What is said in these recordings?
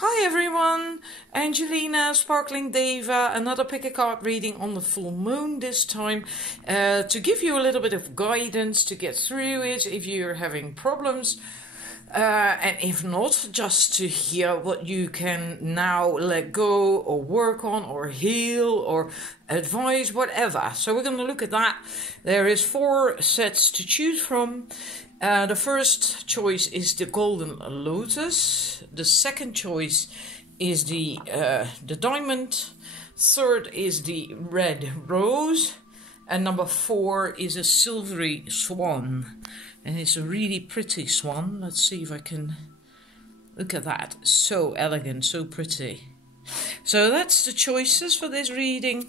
Hi everyone, Angelina, Sparkling Deva, another pick a card reading on the full moon this time to give you a little bit of guidance to get through it if you're having problems and if not, just to hear what you can now let go or work on or heal or advise, whatever. So we're going to look at that. There is 4 sets to choose from. The first choice is the Golden Lotus. The second choice is the Diamond. Third is the Red Rose. And number 4 is a Silvery Swan. And it's a really pretty swan. Let's see if I can look at that. So elegant, so pretty. So that's the choices for this reading.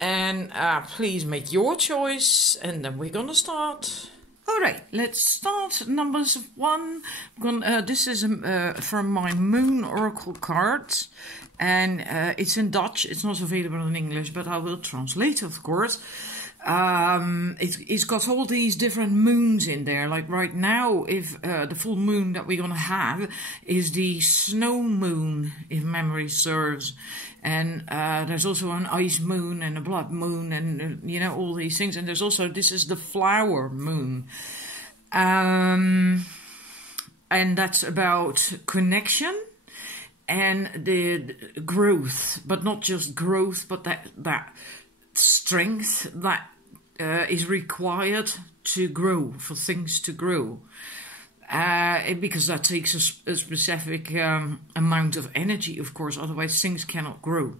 And please make your choice. And then we're going to start. Alright, let's start. Numbers 1. This is from my Moon Oracle cards. And it's in Dutch. It's not available in English, but I will translate, of course. It's got all these different moons in there. Like right now, if the full moon that we're going to have is the snow moon, if memory serves. And there's also an ice moon and a blood moon and, you know, all these things. And there's also, this is the flower moon. And that's about connection and the growth. But not just growth, but that strength that is required to grow, for things to grow. Because that takes a specific amount of energy, of course, otherwise things cannot grow.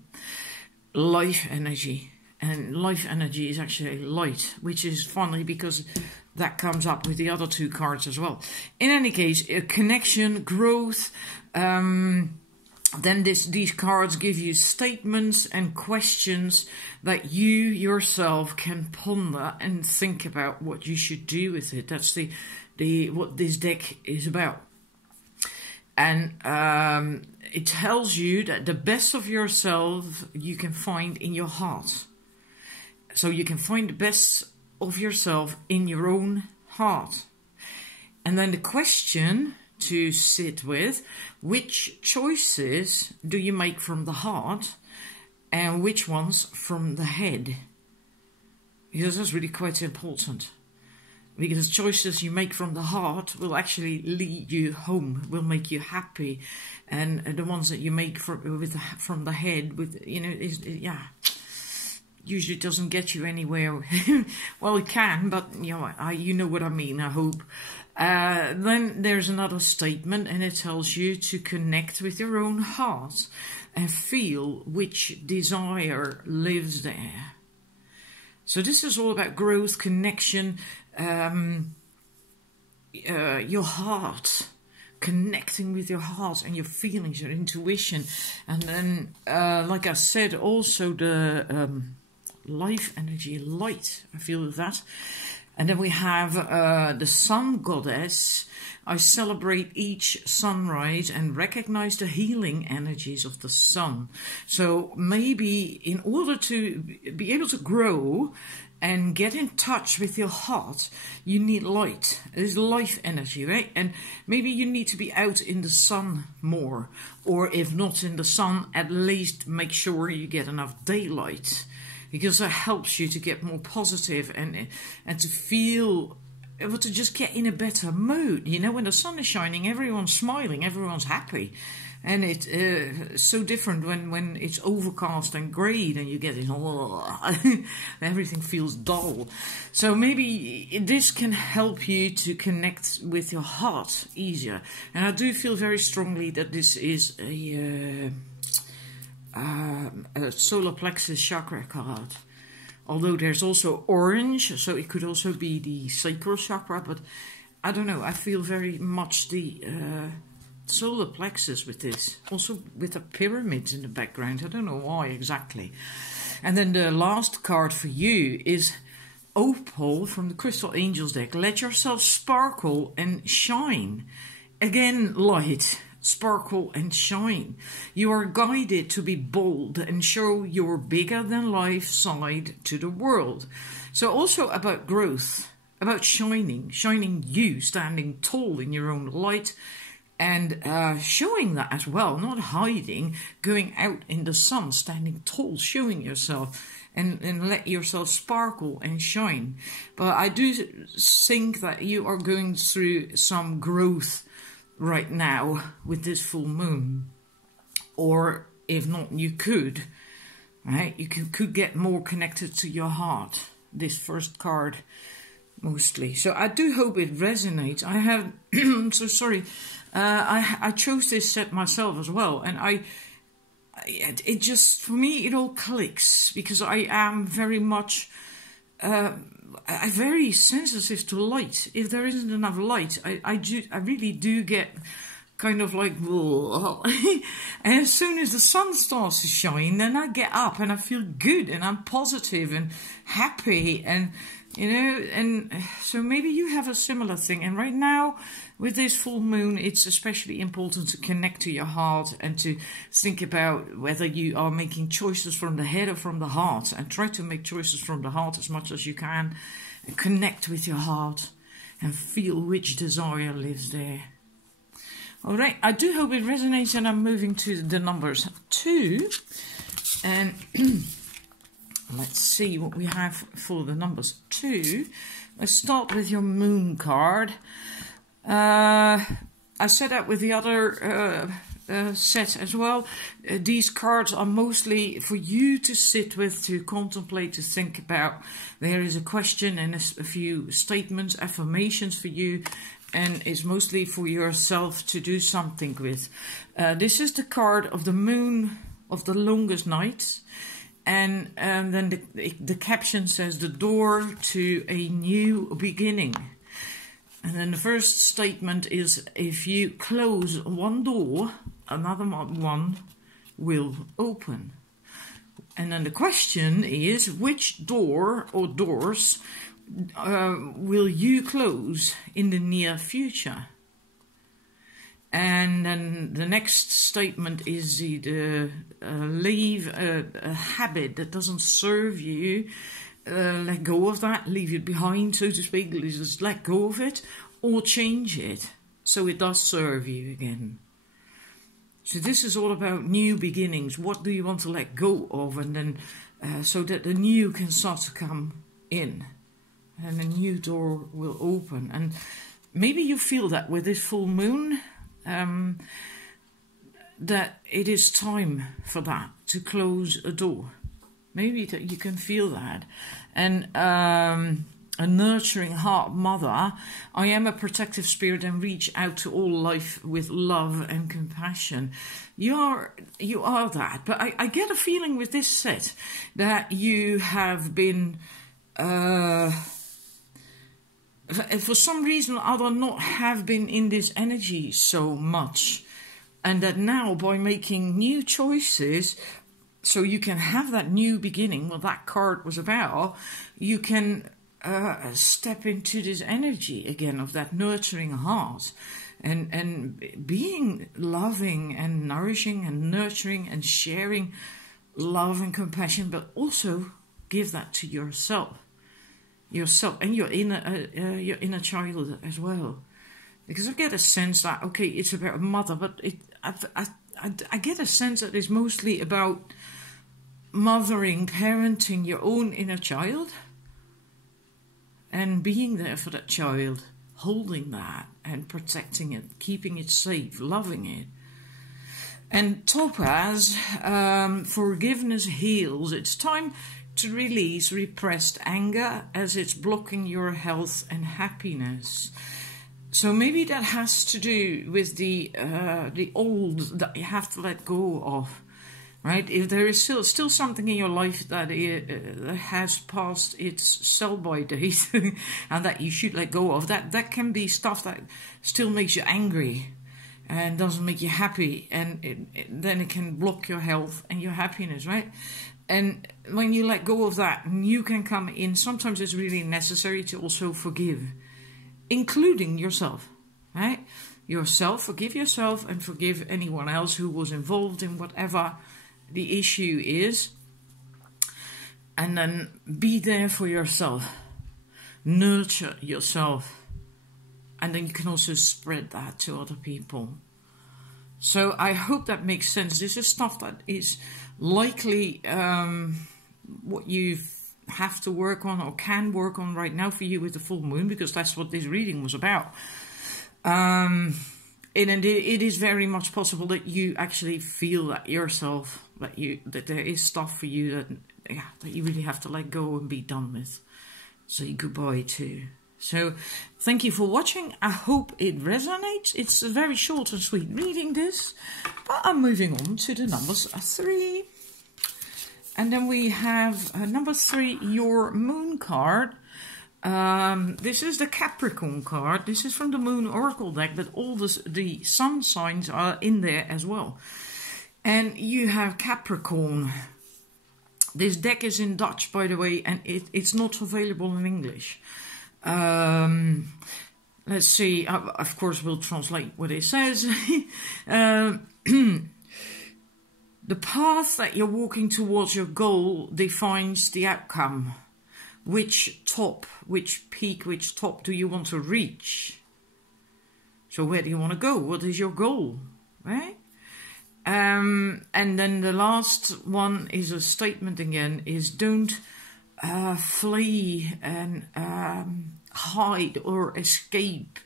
Life energy. And life energy is actually light, which is funny because that comes up with the other 2 cards as well. In any case, connection, growth. Then these cards give you statements and questions that you yourself can ponder and think about what you should do with it. That's what this deck is about. And it tells you that the best of yourself you can find in your heart. So you can find the best of yourself in your own heart. And then the question to sit with, which choices do you make from the heart and which ones from the head? Because that's really quite important. Because choices you make from the heart will actually lead you home, will make you happy. And the ones that you make from the head, usually doesn't get you anywhere. Well, it can, but you know what I mean, I hope. Then there's another statement, and it tells you to connect with your own heart and feel which desire lives there. So this is all about growth, connection, your heart, connecting with your heart and your feelings, your intuition. And then, like I said, also the life energy, light, I feel that. And then we have the Sun Goddess. I celebrate each sunrise and recognize the healing energies of the sun. So maybe in order to be able to grow and get in touch with your heart, you need light. There's life energy, right? And maybe you need to be out in the sun more. Or if not in the sun, at least make sure you get enough daylight. Because that helps you to get more positive and to feel, to just get in a better mood. You know, when the sun is shining, everyone's smiling, everyone's happy. And it's so different when it's overcast and grey, and you get this, everything feels dull. So maybe this can help you to connect with your heart easier. And I do feel very strongly that this is a solar plexus chakra card. Although there's also orange, so it could also be the sacral chakra, but I don't know, I feel very much the solar plexus with this. Also with the pyramids in the background, I don't know why exactly. And then the last card for you is Opal from the Crystal Angels deck. Let yourself sparkle and shine. Again, light. Sparkle and shine. You are guided to be bold and show your bigger than life side to the world. So also about growth, about shining you, standing tall in your own light And showing that as well, not hiding, going out in the sun, standing tall, showing yourself, and let yourself sparkle and shine. But I do think that you are going through some growth right now with this full moon. Or if not, you could, right? You could get more connected to your heart, this first card. Mostly. So I do hope it resonates. I have, so sorry, I chose this set myself as well. And it just, for me, it all clicks. Because I am very much, I'm very sensitive to light. If there isn't enough light, I really do get kind of like, and as soon as the sun starts to shine, then I get up and I feel good and I'm positive and happy and, you know, and so maybe you have a similar thing. And right now, with this full moon, it's especially important to connect to your heart and to think about whether you are making choices from the head or from the heart. And try to make choices from the heart as much as you can. And connect with your heart and feel which desire lives there. All right, I do hope it resonates, and I'm moving to the numbers 2. And let's see what we have for the numbers 2. Let's start with your moon card. I set that with the other set as well. These cards are mostly for you to sit with, to contemplate, to think about. There is a question and a few statements, affirmations for you. And it's mostly for yourself to do something with. This is the card of the moon of the longest night. And then the caption says, the door to a new beginning. And then the first statement is, if you close one door, another one will open. And then the question is, which door or doors will you close in the near future? And then the next statement is leave a habit that doesn't serve you. Let go of that, leave it behind, so to speak. Just let go of it or change it so it does serve you again. So this is all about new beginnings. What do you want to let go of? And then so that the new can start to come in. And a new door will open. And maybe you feel that with this full moon, that it is time for that, to close a door. Maybe that you can feel that. And a nurturing heart mother, I am a protective spirit and reach out to all life with love and compassion. You are that. But I get a feeling with this set that you have been... for some reason or other, not have been in this energy so much. And that now, by making new choices, so you can have that new beginning, what that card was about, you can step into this energy again of that nurturing heart. And being loving and nourishing and nurturing and sharing love and compassion, but also give that to yourself and your inner child as well, because I get a sense that, okay, it's about a mother, but I get a sense that it's mostly about mothering, parenting your own inner child and being there for that child, holding that and protecting it, keeping it safe, loving it. And Topaz, forgiveness heals. It's time to release repressed anger as it's blocking your health and happiness. So maybe that has to do with the old that you have to let go of, right? If there is still something in your life that has passed its sell-by date and that you should let go of, that can be stuff that still makes you angry and doesn't make you happy, and then it can block your health and your happiness, right? And when you let go of that, you can come in. Sometimes it's really necessary to also forgive, including yourself, right? Yourself, forgive yourself and forgive anyone else who was involved in whatever the issue is. And then be there for yourself. Nurture yourself. And then you can also spread that to other people. So I hope that makes sense. This is stuff that is likely what you have to work on or can work on right now for you with the full moon, because that's what this reading was about. And it is very much possible that you actually feel that yourself, that there is stuff for you that you really have to let go and be done with. Say goodbye to. So thank you for watching. I hope it resonates. It's a very short and sweet reading, this, but I'm moving on to the numbers 3. And then we have number 3, your moon card. This is the Capricorn card. This is from the Moon Oracle deck, but all the sun signs are in there as well. And you have Capricorn. This deck is in Dutch, by the way, and it's not available in English. Let's see. Of course, we'll translate what it says. The path that you're walking towards your goal defines the outcome. Which top, which peak, which top do you want to reach? So where do you want to go? What is your goal? Right? And then the last one is a statement again, is don't flee and hide or escape,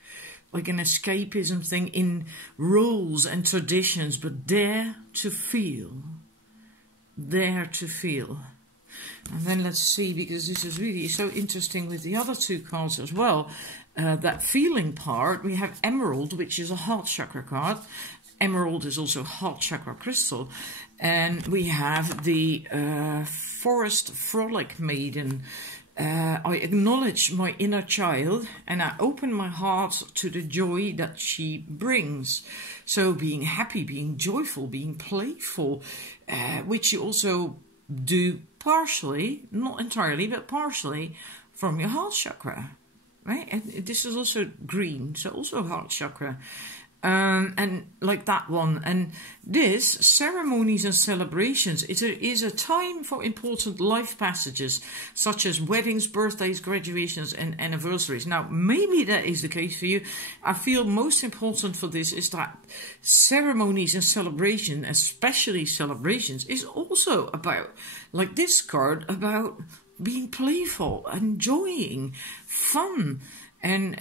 like an escapism thing in rules and traditions, but dare to feel. Dare to feel. And then let's see, because this is really so interesting with the other 2 cards as well, that feeling part. We have Emerald, which is a heart chakra card. Emerald is also heart chakra crystal. And we have the Forest Frolic Maiden. I acknowledge my inner child and I open my heart to the joy that she brings. So being happy, being joyful, being playful, which you also do partially, not entirely, but partially from your heart chakra, right? And this is also green, so also heart chakra. And like that one. And this, ceremonies and celebrations, it is a time for important life passages, such as weddings, birthdays, graduations, and anniversaries. Now, maybe that is the case for you. I feel most important for this is that ceremonies and celebration, especially celebrations, is also about, like this card, about being playful, enjoying, fun, and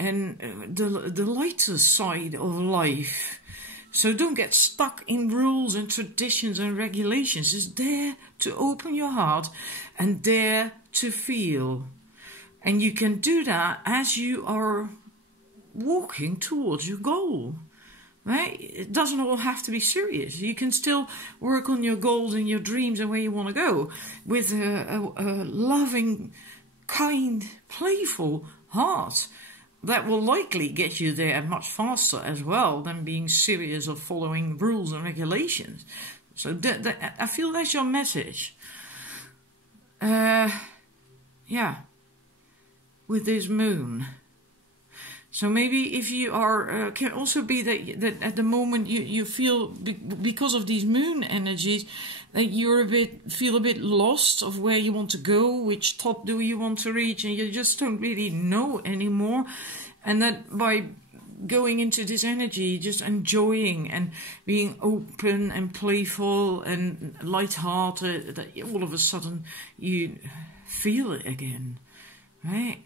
the lighter side of life. So don't get stuck in rules and traditions and regulations. Just dare to open your heart and dare to feel. And you can do that as you are walking towards your goal. Right? It doesn't all have to be serious. You can still work on your goals and your dreams and where you want to go with a loving, kind, playful heart. That will likely get you there much faster as well than being serious or following rules and regulations. So I feel that's your message. Yeah. With this moon. So maybe if you are, can also be that at the moment you feel, because of these moon energies, that you're feel a bit lost of where you want to go, which top do you want to reach, and you just don't really know anymore. And that by going into this energy, just enjoying and being open and playful and light-hearted, that all of a sudden you feel it again, right?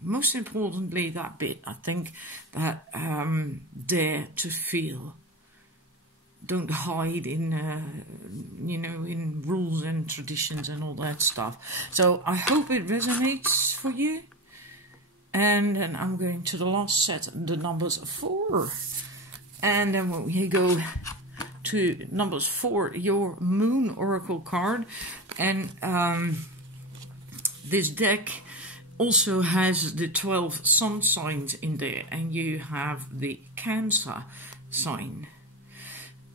Most importantly, that bit, I think, that dare to feel. Don't hide in, in rules and traditions and all that stuff. So I hope it resonates for you. And then I'm going to the last set, the numbers 4. And then we go to numbers 4, your Moon Oracle card. And this deck also has the 12 sun signs in there, and you have the Cancer sign.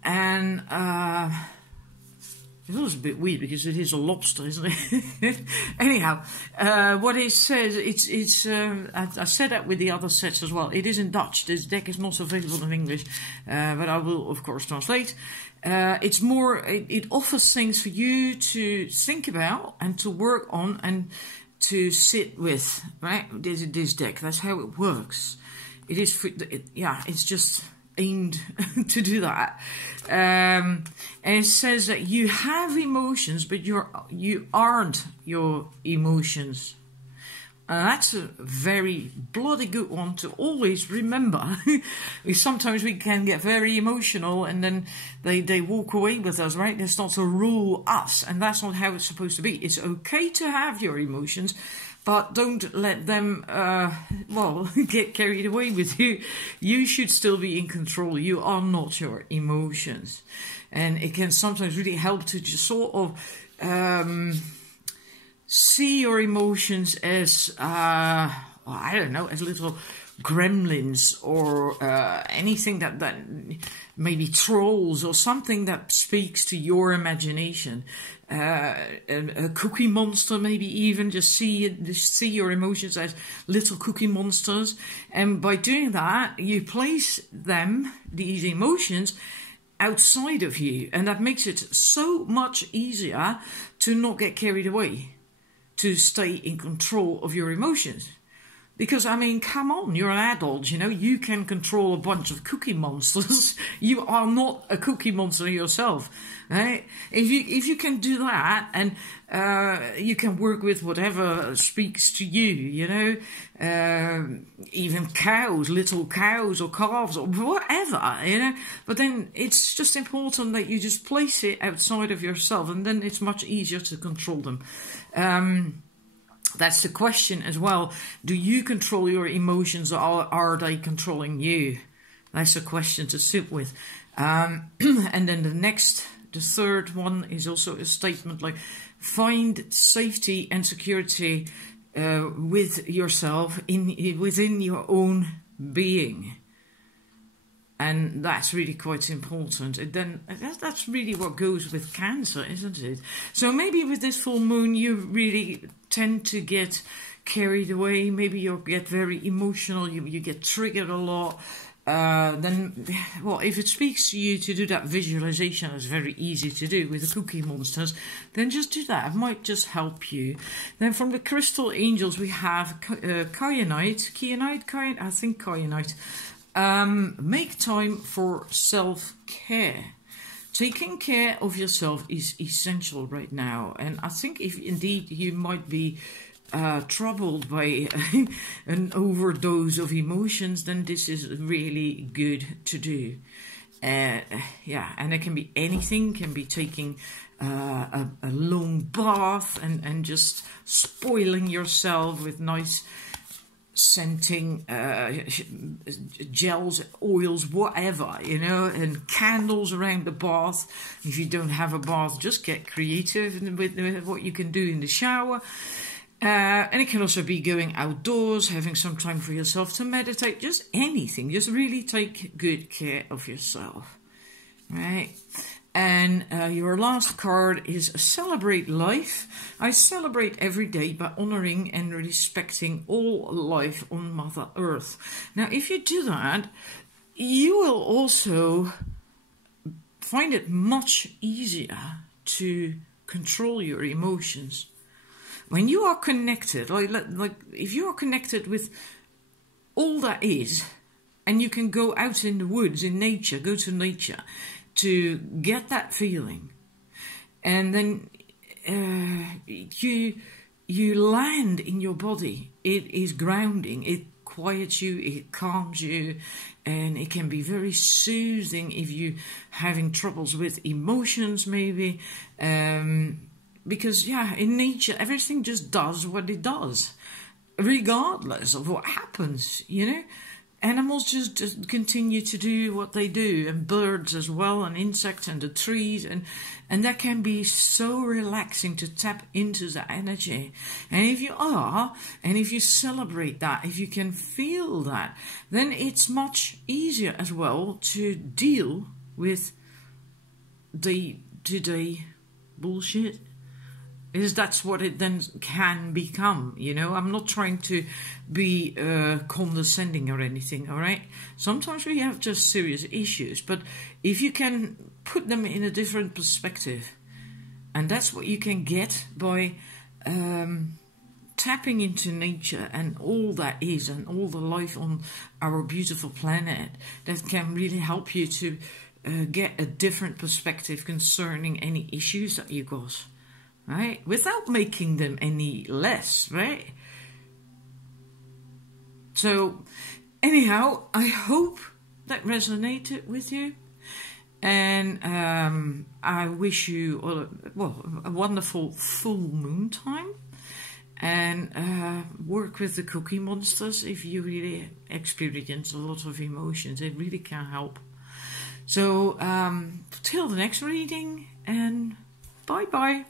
And it was a bit weird because it is a lobster, isn't it? Anyhow, what it says, I said that with the other sets as well. It is in Dutch. This deck is not available in English, but I will, of course, translate. It's more, it offers things for you to think about and to work on and to sit with, right? This deck, that's how it works. It is, it's just, aimed to do that. And it says that you have emotions, but you aren't your emotions. That's a very bloody good one to always remember. Sometimes we can get very emotional and then they walk away with us, right? That's not to rule us, and that's not how it's supposed to be. It's okay to have your emotions, but don't let them, get carried away with you. You should still be in control. You are not your emotions. And it can sometimes really help to just sort of see your emotions as, I don't know, as little gremlins or anything that maybe trolls or something that speaks to your imagination. A cookie monster, maybe even just see your emotions as little cookie monsters. And by doing that, you place these emotions, outside of you. And that makes it so much easier to not get carried away, to stay in control of your emotions. Because, I mean, come on, you're an adult, you can control a bunch of cookie monsters. You are not a cookie monster yourself, right? If you can do that, and you can work with whatever speaks to you, even cows, little cows or calves or whatever, But then it's just important that you just place it outside of yourself, and then it's much easier to control them. That's the question as well. Do you control your emotions, or are they controlling you? That's a question to sit with. And then the third one is also a statement like, find safety and security with yourself within your own being. And that's really quite important. And then that's really what goes with Cancer, isn't it? So maybe with this full moon, you really tend to get carried away. Maybe you get very emotional. You get triggered a lot. If it speaks to you to do that visualization, it's very easy to do with the cookie monsters, then just do that. It might just help you. Then from the crystal angels, we have kyanite. I think kyanite. Make time for self-care. Taking care of yourself is essential right now. And I think if indeed you might be troubled by an overdose of emotions, then this is really good to do. And it can be anything. Can be taking a long bath and just spoiling yourself with nice scenting gels, oils, whatever, and candles around the bath. If you don't have a bath, just get creative with what you can do in the shower. And it can also be going outdoors, having some time for yourself to meditate, just anything. Just really take good care of yourself, right? And your last card is Celebrate Life. I celebrate every day by honoring and respecting all life on Mother Earth. Now, if you do that, you will also find it much easier to control your emotions. When you are connected, like if you are connected with all that is, and you can go out in the woods, in nature, go to nature, to get that feeling, and then you land in your body. It is grounding. It quiets you. It calms you, and it can be very soothing if you having troubles with emotions, maybe. Because in nature everything just does what it does, regardless of what happens. Animals just continue to do what they do, and birds as well, and insects, and the trees, and that can be so relaxing to tap into the energy. And if you celebrate that, if you can feel that, then it's much easier as well to deal with the today bullshit. Is that's what it then can become, I'm not trying to be condescending or anything, all right? Sometimes we have just serious issues, but if you can put them in a different perspective, and that's what you can get by tapping into nature and all that is, and all the life on our beautiful planet, that can really help you to get a different perspective concerning any issues that you got, right? Without making them any less, right? So, anyhow, I hope that resonated with you. And I wish you a wonderful full moon time. And work with the Cookie Monsters if you really experience a lot of emotions. It really can help. So, till the next reading, and bye-bye.